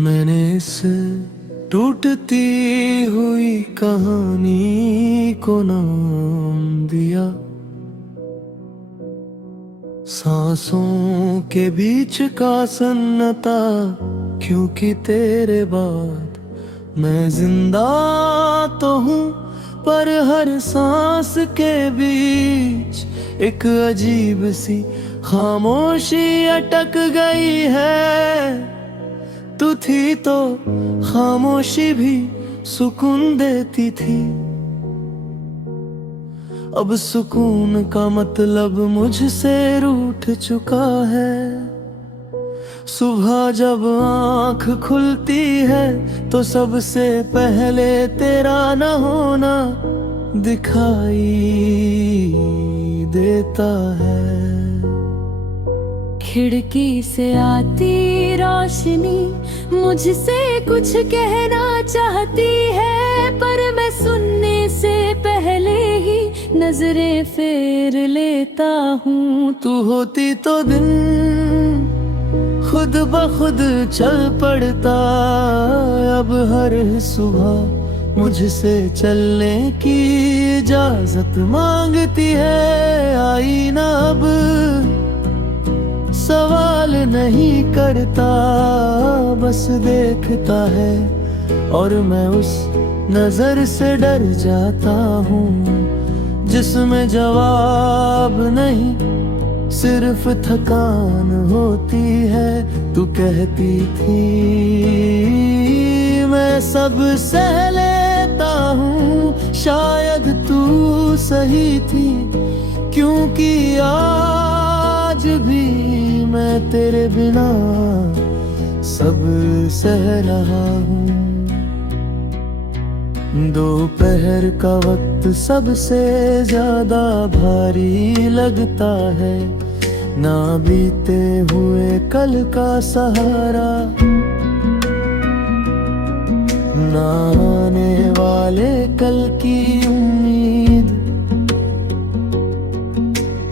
मैंने इस टूटती हुई कहानी को नाम दिया, सांसों के बीच का सन्नाटा, क्योंकि तेरे बाद मैं जिंदा तो हूँ, पर हर सांस के बीच एक अजीब सी खामोशी अटक गई है। तू थी तो खामोशी भी सुकून देती थी, अब सुकून का मतलब मुझसे रूठ चुका है। सुबह जब आँख खुलती है तो सबसे पहले तेरा न होना दिखाई देता है। खिड़की से आती रोशनी मुझसे कुछ कहना चाहती है, पर मैं सुनने से पहले ही नजरें फेर लेता हूँ। तू होती तो दिन खुद ब खुद चल पड़ता, अब हर सुबह मुझसे चलने की इजाजत मांगती है। आई ना अब सवाल नहीं करता, बस देखता है और मैं उस नजर से डर जाता हूँ जिसमें जवाब नहीं, सिर्फ थकान होती है। तू कहती थी मैं सब सह लेता हूँ, शायद तू सही थी, क्योंकि आज भी मैं तेरे बिना सब सह रहा हूँ। दोपहर का वक्त सबसे ज्यादा भारी लगता है, ना बीते हुए कल का सहारा, ना आने वाले कल की उम्मीद।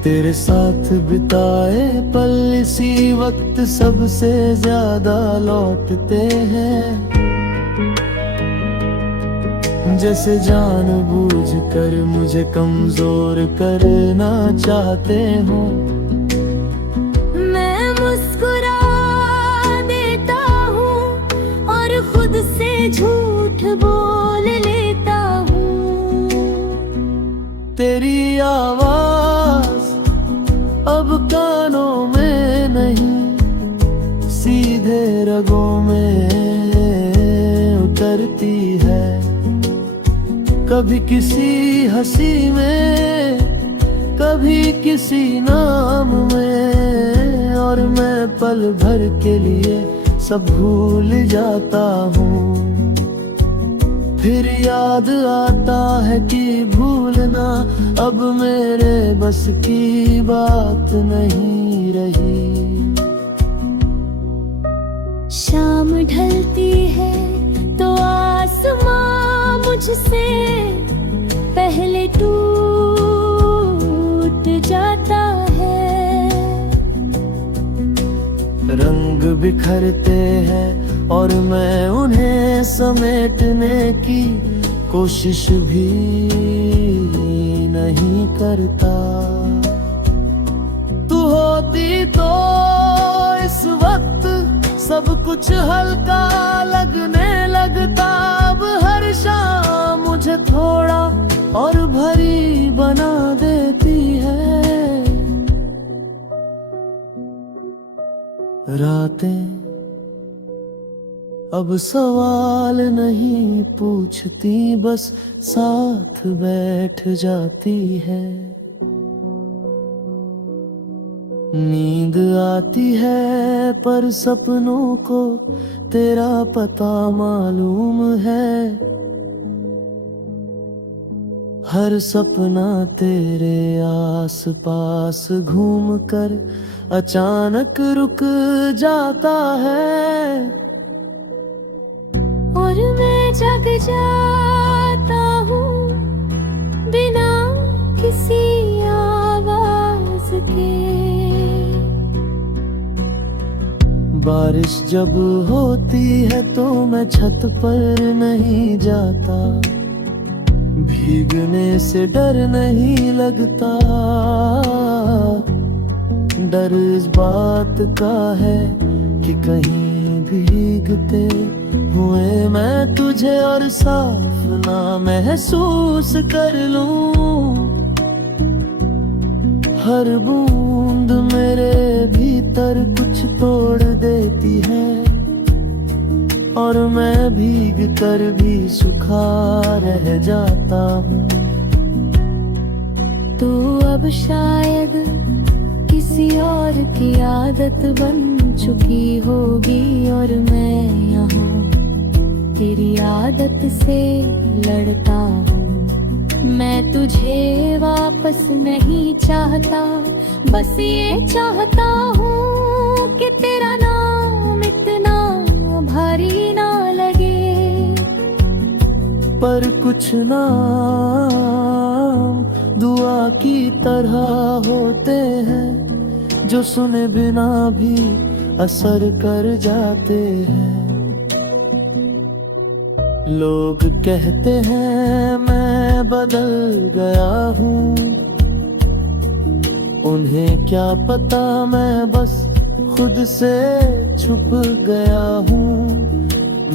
तेरे साथ बिताए पल इसी वक्त सबसे ज्यादा लौटते हैं, जैसे जानबूझकर मुझे कमजोर करना चाहते हो। मैं मुस्कुरा देता हूँ और खुद से झूठ बोल लेता हूँ। तेरी आवाज अब कानों में नहीं, सीधे रगों में उतरती है। कभी किसी हंसी में, कभी किसी नाम में, और मैं पल भर के लिए सब भूल जाता हूँ। फिर याद आता है कि भूलना अब मेरे बस की बात नहीं रही। शाम ढलती है तो आसमां मुझसे पहले टूट जाता है। रंग बिखरते हैं और मैं उन्हें समेटने की कोशिश भी नहीं करता। तू होती तो इस वक्त सब कुछ हल्का लगने लगता, अब हर शाम मुझे थोड़ा और भरी बना देती है। रातें अब सवाल नहीं पूछती, बस साथ बैठ जाती है। नींद आती है पर सपनों को तेरा पता मालूम है। हर सपना तेरे आस पास घूम कर अचानक रुक जाता है, और मैं जग जाता हूँ बिना किसी आवाज के। बारिश बारिश जब होती है तो मैं छत पर नहीं जाता, भीगने से डर नहीं लगता। डर इस बात का है कि कहीं भीगते हुए मैं तुझे और साफ ना महसूस कर लूं। हर बूंद मेरे भीतर कुछ तोड़ देती है, और मैं भीग कर भी सूखा रह जाता हूँ। तो अब शायद किसी और की आदत बन चुकी होगी, और मैं यहाँ तेरी आदत से लड़ता हूँ। मैं तुझे वापस नहीं चाहता, बस ये चाहता हूँ कि तेरा नाम इतना भारी ना लगे। पर कुछ नाम दुआ की तरह होते हैं, जो सुने बिना भी असर कर जाते हैं। लोग कहते हैं मैं बदल गया हूँ, उन्हें क्या पता मैं बस खुद से छुप गया हूँ।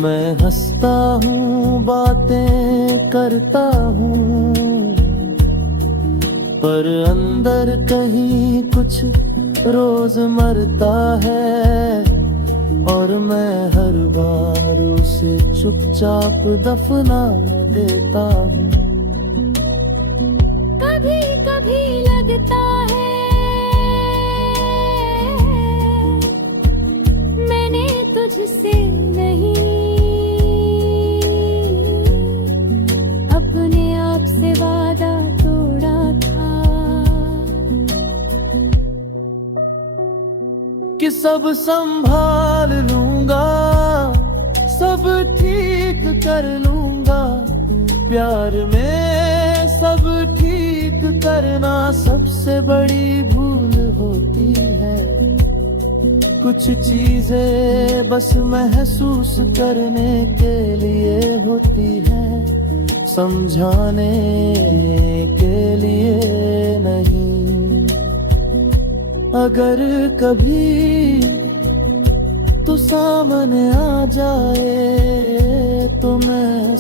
मैं हंसता हूँ, बातें करता हूँ, पर अंदर कहीं कुछ रोज मरता है, और मैं हर बार उसे चुपचाप दफना देता हूँ। कभी कभी लगता है मैंने तुझसे नहीं, अपने आप से वादा तोड़ा था कि सब संभाल लूंगा, सब ठीक कर लूंगा। प्यार में सब ठीक करना सबसे बड़ी भूल होती है। कुछ चीजें बस महसूस करने के लिए होती है, समझाने के लिए नहीं। अगर कभी तू सामने आ जाए तो मैं